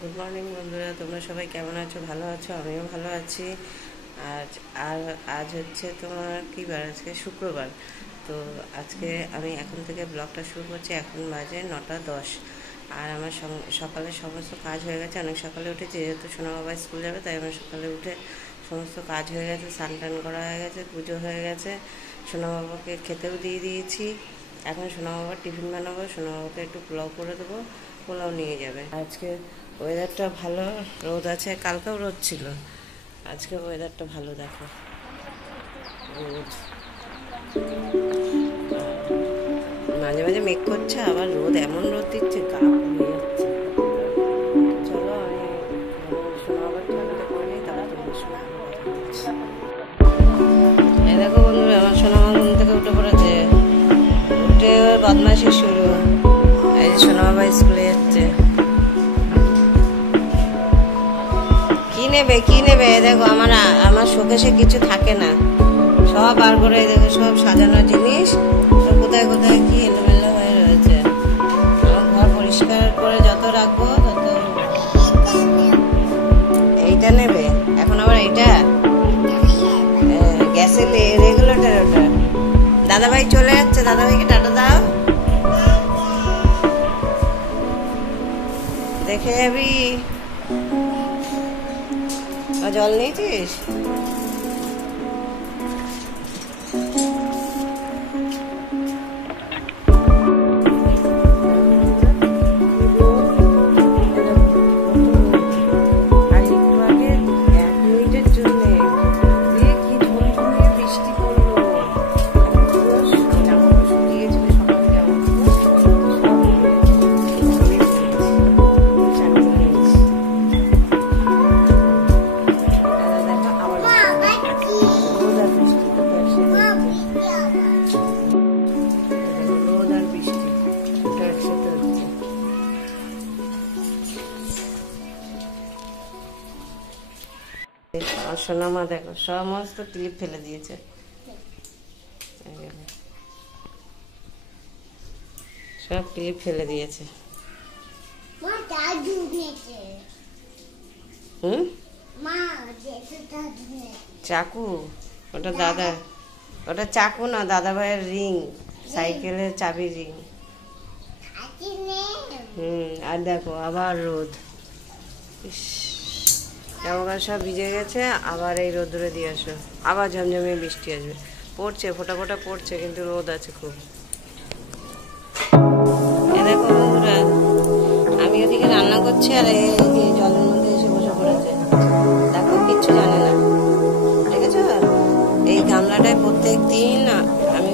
Good morning বন্ধুরা, তোমরা সবাই কেমন আছো? ভালো আছো? আমিও ভালো আছি। আজ হচ্ছে তোমার কী বার? আজকে শুক্রবার। তো আজকে আমি এখন থেকে ব্লগটা শুরু করছি। এখন বাজে 9:10। আর আমার সকালে সমস্ত কাজ হয়ে গেছে। অনেক সকালে উঠেছি, যেহেতু সোনা বাবা স্কুল যাবে, তাই আমার সকালে উঠে সমস্ত কাজ হয়ে গেছে। স্নান টান করা হয়ে গেছে, পুজো হয়ে গেছে, সোনা বাবাকে খেতেও দিয়ে দিয়েছি। এখন সোনা বাবার টিফিন বানাবো। সোনা বাবাকে একটু পোলাও করে দেবো, পোলাও নিয়ে যাবে। আজকে ওয়েদারটা ভালো, রোদ আছে। কালকেও রোদ ছিল, আজকে ওয়েদারটা ভালো। দেখো রোদ, মাঝে মাঝে মেঘ করছে, আবার রোদ এমন রোদ দিচ্ছে, গা পুড়ে যাচ্ছে। চলো আমি সোনা বাবার টিফিনটা করে নিই, তারপর তোমাদের সঙ্গে কথা বলছি। এই দেখো বন্ধুরা, আমার সোনা মা ঘুম থেকে উঠে পড়েছে। উঠে ওর বদমাইশি শুরু। এই যে সোনা বাবা স্কুলে যাচ্ছে। কি নেবে? দেখো আমার শোকেসে কিছু থাকে না, সব বার করে দেখো, সব সাজানো জিনিস, কোথায় কোথায় কি এলোমেলো হয়ে রয়েছে। আমার ঘর পরিষ্কার করে যত রাখবো তত। এইটা নেবে এখন, আবার এইটা গ্যাসের রেগুলেটর। ওটা দাদাভাই চলে যাচ্ছে, দাদাভাইকে টাটা দাও। দেখে যাবি। জল নিয়েছিস? সোনা মা দেখো সমস্ত ক্লিপ ফেলে দিয়েছে। সব ক্লিপ ফেলে দিয়েছে। চাকু? ওটা দাদা, ওটা চাকু না, দাদা ভাইয়ের রিং, সাইকেলের চাবি রিং। আর দেখো আবার রোদ। জামা সব ভিজে গেছে, আবার এই রোদ্দুরে দিয়ে আসো, আবার ঝমঝমিয়ে বৃষ্টি আসবে। পড়ছে, ফোটা ফোটা পড়ছে, কিন্তু রোদ আছে খুব। এ দেখো বন্ধুরা, আমি ওদিকে রান্না করছি, আর এই জলের মধ্যে এসে বসে পড়েছে। দেখো কিচ্ছু জানে না, দেখেছো? এই গামলাটায় প্রত্যেক দিন আমি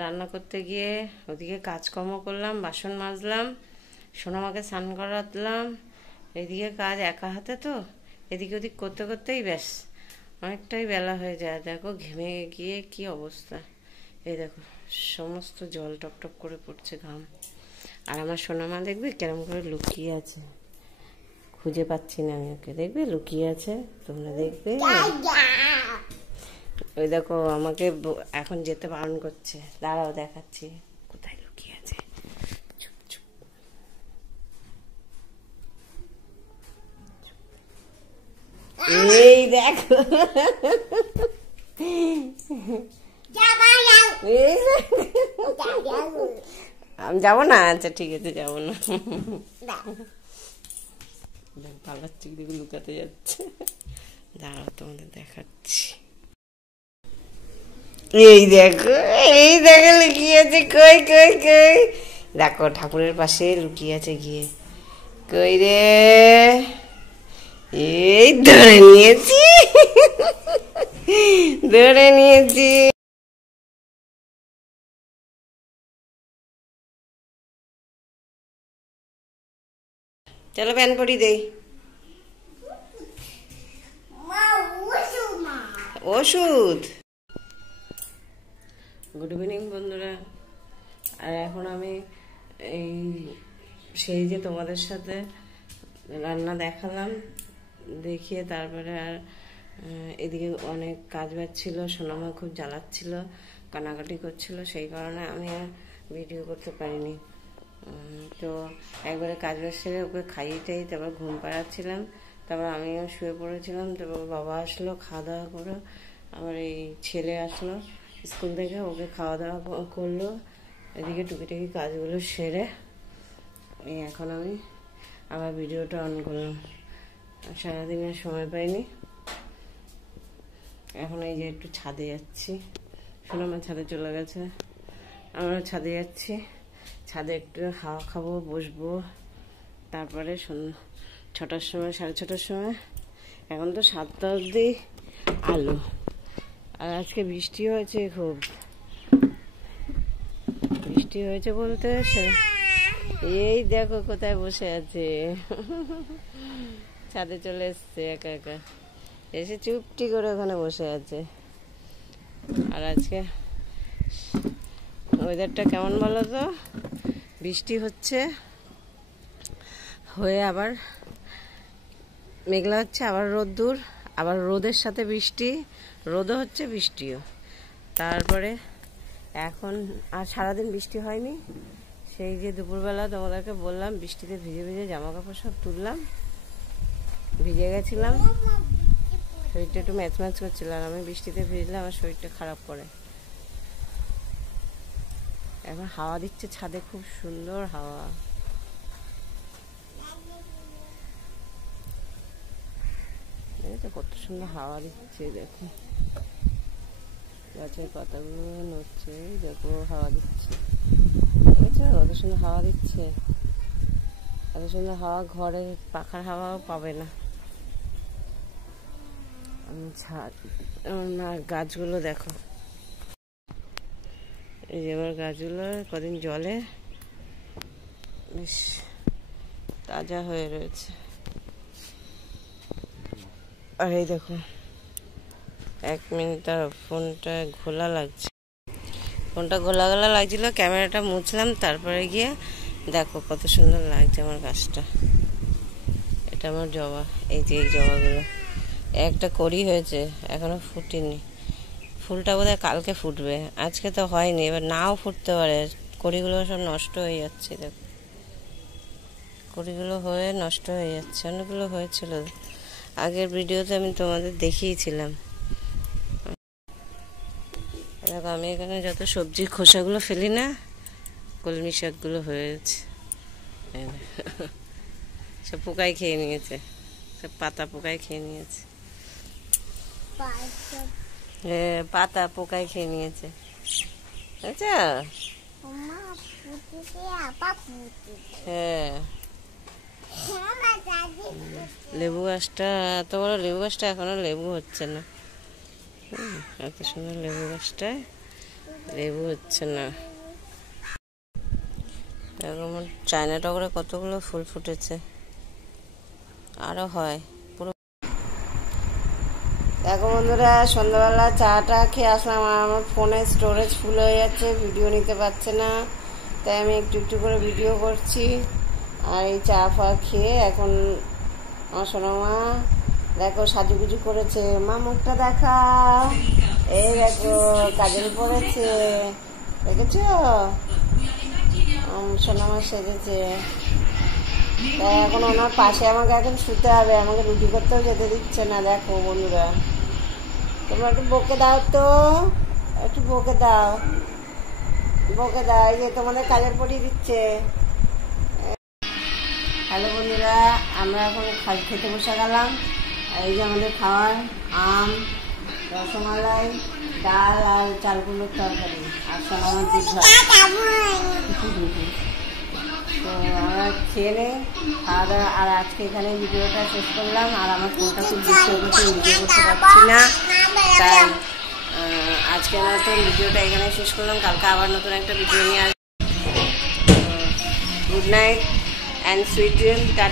রান্না করতে গিয়ে ওদিকে কাজকর্ম করলাম, বাসন মাজলাম, সোনামাকে স্নান করাতলাম। এদিকে কাজ একা হাতে তো, এদিকে ওদিক করতে করতেই ব্যাস অনেকটাই বেলা হয়ে যায়। দেখো ঘেমে গিয়ে কি অবস্থা। এই দেখো সমস্ত জল টপ টপ করে পড়ছে, ঘাম। আর আমার সোনামা দেখবে কেরম করে লুকিয়ে আছে, খুঁজে পাচ্ছি না আমি ওকে। দেখবে লুকিয়ে আছে, তোমরা দেখবে। ওই দেখো আমাকে এখন যেতে বারণ করছে। দাঁড়াও দেখাচ্ছি কোথায় লুকিয়ে আছে। চুপ চুপ। এই দেখো, আমি যাবো না। আচ্ছা ঠিক আছে, যাবো না। পালাচ্ছি, দেখে লুকাতে যাচ্ছে। দাঁড়াও তোমাদের দেখাচ্ছি। এই দেখো, এই দেখো লুকিয়ে আছে। কই কই কই, দেখো ঠাকুরের পাশে লুকিয়ে আছে গিয়ে। কই রে, এই ধরে নিয়েছি, ধরে নিয়েছি। চলো প্যান পরি দেই। ওষুধ। গুড ইভিনিং বন্ধুরা। আর এখন আমি এই সেই যে তোমাদের সাথে রান্না দেখালাম, দেখিয়ে তারপরে আর এদিকে অনেক কাজ বাজ ছিল। সোনামা খুব জ্বালাচ্ছিল, কানাকাটি করছিল, সেই কারণে আমি আর ভিডিও করতে পারিনি। তো একবারে কাজ বাজ সেরে ওকে খাইয়ে টাইয়ে তারপর ঘুম পাড়াচ্ছিলাম। তারপর আমিও শুয়ে পড়েছিলাম। তারপর বাবা আসলো, খাওয়া দাওয়া করে। আবার এই ছেলে আসলো স্কুল থেকে, ওকে খাওয়া দাওয়া করলো। এদিকে টুকিটাকি কাজগুলো সেরে এই এখন আমি আবার ভিডিওটা অন করলাম। সারাদিনের সময় পাইনি। এখন এই যে একটু ছাদে যাচ্ছি। সোনামা ছাদে চলে গেছে, আমরা ছাদে যাচ্ছি। ছাদে একটু হাওয়া খাবো, বসবো। তারপরে 6টার সময়, 6:30টার সময়, এখন তো 7টা অবধি আলো। আর আজকে বৃষ্টি হয়েছে, খুব বৃষ্টি হয়েছে বলতে এই দেখো কোথায় বসে আছে। ছাদে চলে এসছে একা একা, এসে চুপটি করে ওখানে বসে আছে। আর আজকে ওয়েদারটা কেমন বলো তো? বৃষ্টি হচ্ছে, হয়ে আবার মেঘলা হচ্ছে, আবার রোদ্দুর, আবার রোদের সাথে বৃষ্টি, রোদও হচ্ছে বৃষ্টিও। তারপরে এখন আর সারাদিন বৃষ্টি হয়নি। সেই যে দুপুরবেলা তোমাদেরকে বললাম বৃষ্টিতে ভিজে ভিজে জামা কাপড় সব তুললাম, ভিজে গেছিলাম, শরীরটা একটু ম্যাচ ম্যাচ করছিল। আর আমি বৃষ্টিতে ভিজলে আমার শরীরটা খারাপ করে। এখন হাওয়া দিচ্ছে ছাদে, খুব সুন্দর হাওয়া। কত সুন্দর হাওয়া দিচ্ছে, দেখো গাছের পাতাগুলো নড়ছে, দেখো হাওয়া দিচ্ছে। কত সুন্দর হাওয়া দিচ্ছে, এত সুন্দর হাওয়া ঘরে পাখার হাওয়াও পাবে না। গাছগুলো দেখো, এই যে এবার গাছগুলো কদিন জলে বেশ তাজা হয়ে রয়েছে। আর এই দেখো 1 মিনিট আর ফোনটা ঘোলা লাগছে, ফোনটা ঘোলা ঘোলা লাগছিল। ক্যামেরাটা মুছলাম, তারপরে গিয়ে দেখো কত সুন্দর লাগছে আমার গাছটা। এটা আমার জবা, এই যে এই জবাগুলো একটা কড়ি হয়েছে, এখনো ফুটেনি। ফুলটা বোধহয় কালকে ফুটবে, আজকে তো হয়নি। এবার নাও ফুটতে পারে, কড়িগুলো সব নষ্ট হয়ে যাচ্ছে। দেখো কড়িগুলো হয়ে নষ্ট হয়ে যাচ্ছে। অনেকগুলো হয়েছিল আগের ভিডিওতে, আমি তোমাদের দেখিয়েছিলাম। দেখো আমি এখানে যত সবজির খোসাগুলো ফেলি না, কলমি শাকগুলো হয়েছে, সব পোকায় খেয়ে নিয়েছে, সব পাতা পোকায় খেয়ে নিয়েছে। পাতা পোকায় খেয়ে নিয়েছে, আচ্ছা। হ্যাঁ, লেবু গাছটা, এত বড় লেবু গাছটা এখনো লেবু হচ্ছে না। এত সুন্দর লেবু গাছটায় লেবু হচ্ছে না। এরকম চায়না টগরে কতগুলো ফুল ফুটেছে, আরো হয় পুরো। দেখো বন্ধুরা, সন্ধ্যাবেলা চাটা খেয়ে আসলাম। আমার ফোনে স্টোরেজ ফুল হয়ে যাচ্ছে, ভিডিও নিতে পারছে না, তাই আমি একটু একটু করে ভিডিও করছি। আর এই চা ফা খেয়ে এখন আমার সোনা মা দেখো সাজুগুজু করেছে, মা মুখটা দেখাও, এই দেখো কাজল পড়েছে, দেখেছো সোনা মা সেজেছে। তাই এখন ওনার পাশে আমাকে এখন শুতে হবে, আমাকে রুটি করতেও যেতে দিচ্ছে না। দেখো বন্ধুরা, তোমরা একটু বকে দাও তো, একটু বকে দাও, বকে দাও। এই যে তোমাদের কাজের পরিয়ে দিচ্ছে। হ্যালো বন্ধুরা, আমরা এখন খেতে বসে গেলাম। এই যে আমাদের খাওয়ার আম, রসমালাই, ডাল আর চালগুলোর তরকারি আর সোনামার দুধ ভাত। তো আমরা খেয়ে নেই, খাওয়া দাওয়া। আর আজকে এখানে ভিডিওটা শেষ করলাম। আর আমার ফোনটা খুব ডিস্টার্ব হচ্ছে, ভিডিও করতে পারছি না, তাই আজকে নতুন ভিডিওটা এখানে শেষ করলাম। কালকে আবার নতুন একটা ভিডিও নিয়ে আসবো। Good night and sweet dream, tata.